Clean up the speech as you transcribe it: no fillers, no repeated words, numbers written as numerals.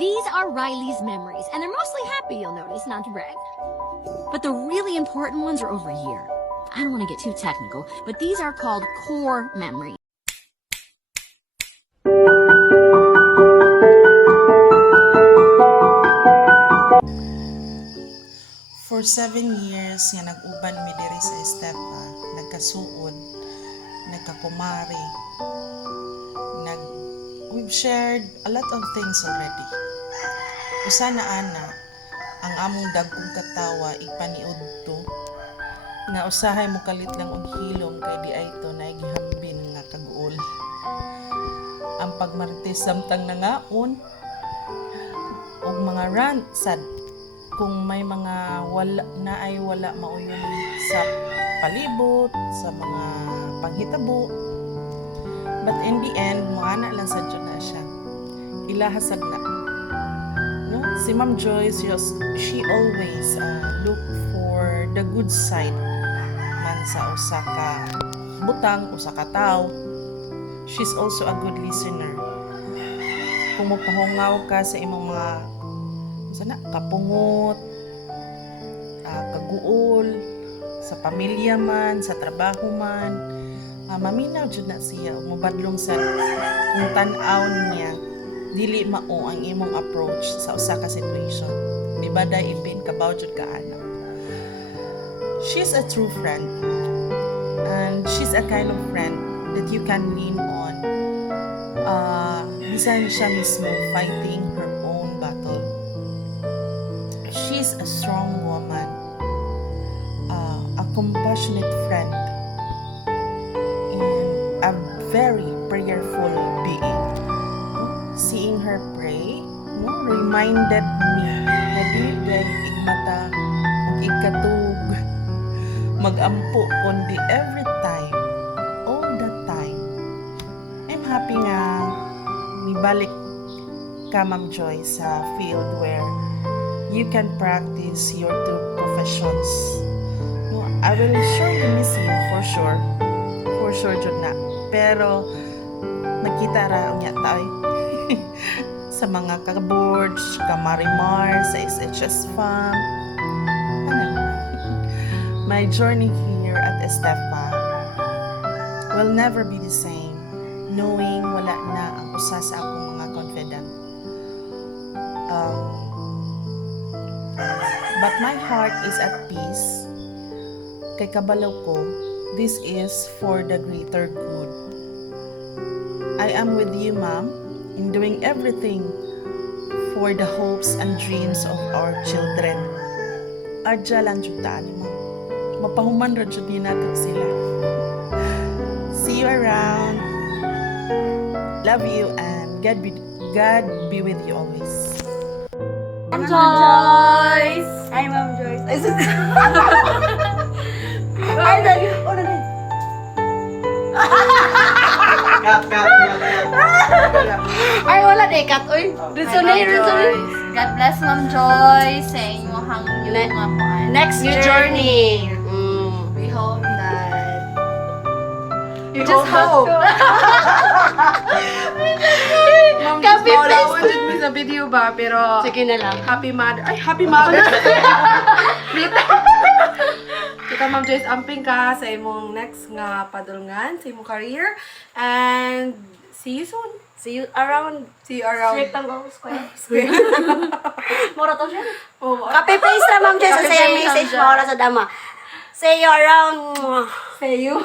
These are Riley's memories, and they're mostly happy, you'll notice, not to brag. But the really important ones are over here. I don't want to get too technical, but these are called core memories. For 7 years nga nag-uban mi diri sa Estepa, nagkasuod, nagkakumari, we've shared a lot of things already. Usa na ana, ang among dagkong katawa ipaniudto, nga usahay mo kalit lang og hilom kay di ay to naigihambin nga kaguol. Ang pagmartes samtang nangaon, og mga rant sad kung may mga wala mauyon sa palibot, sa mga panghitabo. But in the end, moana lang sa Diyo na siya. Ilahasag na. No? Si Ma'am Joyce, she always look for the good side man sa usa ka butang, usa ka tao. She's also a good listener. Kung magpahungaw ka sa imong mga kapungot, kaguol, sa pamilya man, sa trabaho man, maminaw jud na siya, mubadlong sa kung tan-aw niya, dili mao ang imong approach sa usa ka situation. Di ba day ibin kabaw jud ka ana. She's a true friend, and she's a kind of friend that you can lean on. Bisan siya mismo fighting her own battle. She's a strong woman, a compassionate friend, and a very prayerful being. Seeing her pray, reminded me na di igmata ug ikatug magampo kundi every time, all the time. I'm happy nga nibalik ka, Ma'am Joy, sa field where you can practice your two professions. No, I will surely miss you for sure jud na. Pero nakita ra unya tayo sa mga ka-boards, ka-marimar, sa SHS Farm. My journey here at Estepa will never be the same, knowing wala na ang usa sa akong mga confidant. But my heart is at peace. Kay kabalaw ko, this is for the greater good. I am with you, Ma'am, in doing everything for the hopes and dreams of our children. Adya lang jud ta ani, Ma'am. Mapahuman ra jud ni nato sila. See you around. Love you, and God be with you always. Ma'am Joyce! Hi, Ma'am Joyce. Ay, dali. Oh, dali. Ay, wala na ikat. Uy, resonate. God bless Ma'am Joy sa inyong new mga kuan. Next journey. We hope that You just hope. Copy paste. Wanted me sa video ba, pero Sige na lang. happy mother. Ay, happy mother. Kita Ma'am Joyce, amping ka sa imong next nga padulngan, sa imong career. And see you soon. See you around. See you around. Rectangle square. Mura to siya. Oh, Copy-paste na, Ma'am Joyce. Sa Copy-paste, message Ma'am mo sa dama. See you around. see you.